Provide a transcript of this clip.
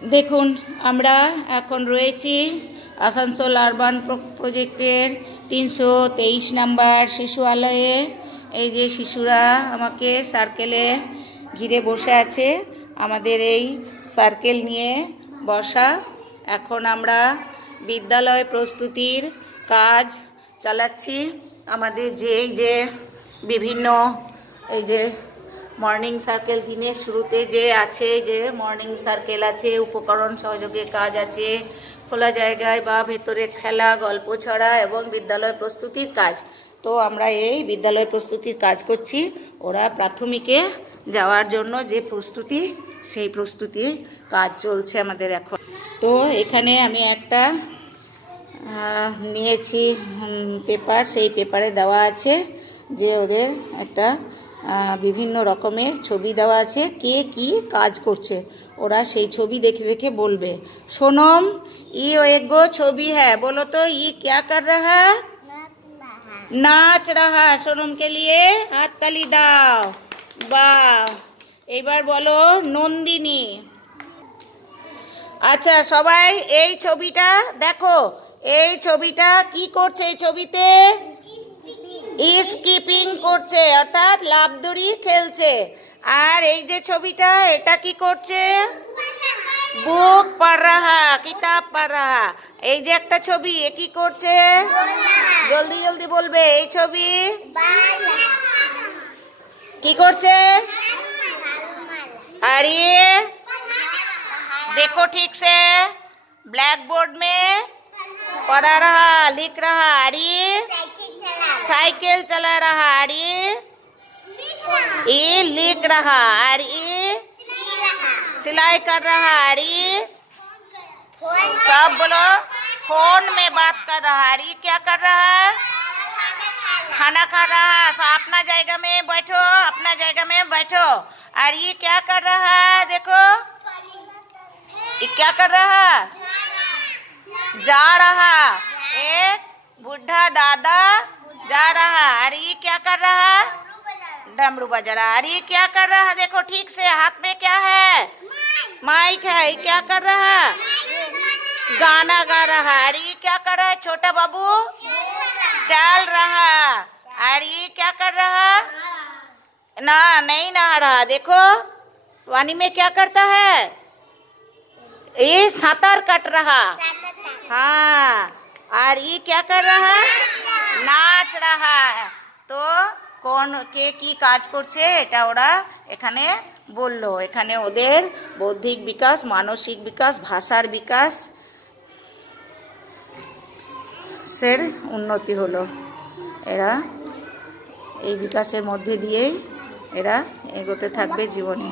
দেখুন আমরা এখন রয়েছি আসানসোল আরবান প্রজেক্টের 323 নাম্বার শিশুআলয়ে। এই যে শিশুরা আমাকে সার্কেলে ঘিরে বসে আছে, আমাদের এই সার্কেল নিয়ে বসা। এখন আমরা বিদ্যালয় প্রস্তুতির কাজ চালাচ্ছি। আমাদের যে বিভিন্ন এই যে মর্নিং সার্কেল দিনের শুরুতে যে আছে, যে মর্নিং সার্কেল আছে, উপকরণ সহযোগে কাজ আছে, খোলা জায়গায় বা ভেতরে খেলা, গল্প ছড়া এবং বিদ্যালয় প্রস্তুতির কাজ। তো আমরা এই বিদ্যালয় প্রস্তুতির কাজ করছি। ওরা প্রাথমিকে যাওয়ার জন্য যে প্রস্তুতি, সেই প্রস্তুতি কাজ চলছে আমাদের এখন। তো এখানে আমি একটা নিয়েছি পেপার, সেই পেপারে দেওয়া আছে যে ওদের একটা বিভিন্ন রকমের ছবি দেওয়া আছে, কে কি কাজ করছে। ওরা সেই ছবি দেখে দেখে বলবে। सोनम ये एक गो ছবি है, बोलो तो ये क्या कर रहा है? नाच रहा। सोनम के लिए हाथ ताली दाও। বাহ। এবার বলো নন্দিনী। আচ্ছা সবাই এই ছবিটা দেখো, এই ছবিটা কি করছে? এই ছবিতে স্কিপিং করছে, অর্থাৎ লাফ দড়ি খেলছে। আর এই যে ছবিটা, এটা কি করছে? বুক পড় রাহা, কিতাব পড় রাহা। এই যে একটা ছবি, এ কি করছে? জলদি জলদি বলবে। এই ছবি কি করছে? আর ये देखो ठीक से, ब्लैक बोर्ड में पढ़ा रहा, लिख रहा। और ये साइकिल चला रहा। और ये लिख रहा। और ये सिलाई कर रहा। और ये सब बोलो फोन में बात कर रहा। और ये क्या कर रहा है? खाना खा रहा है। अपना जगह में बैठो, अपना जगह में बैठो। और ये क्या कर रहा है? देखो ये क्या कर रहा है? जा रहा। एक बुढ़ा दादा जा रहा। और ये क्या कर रहा है? डमरू बजा रहा। और ये क्या कर रहा है? देखो ठीक से, हाथ में क्या है? माइक है। ये क्या कर रहा है? गाना गा रहा। और ये क्या कर रहा है? छोटा बाबू चल रहा। और ये क्या कर रहा? ना नहीं नहा रहा। देखो पानी में क्या करता है? ये साँतार कट रहा। हाँ। और ये क्या कर रहा है? नाच रहा है। তো কোন কে কি কাজ করছে এটা ওরা এখানে বললো। এখানে ওদের বৌদ্ধিক বিকাশ, মানসিক বিকাশ, ভাষার বিকাশ সের উন্নতি হলো। এরা এই বিকাশের মধ্যে দিয়েই এরা এগোতে থাকবে জীবনে।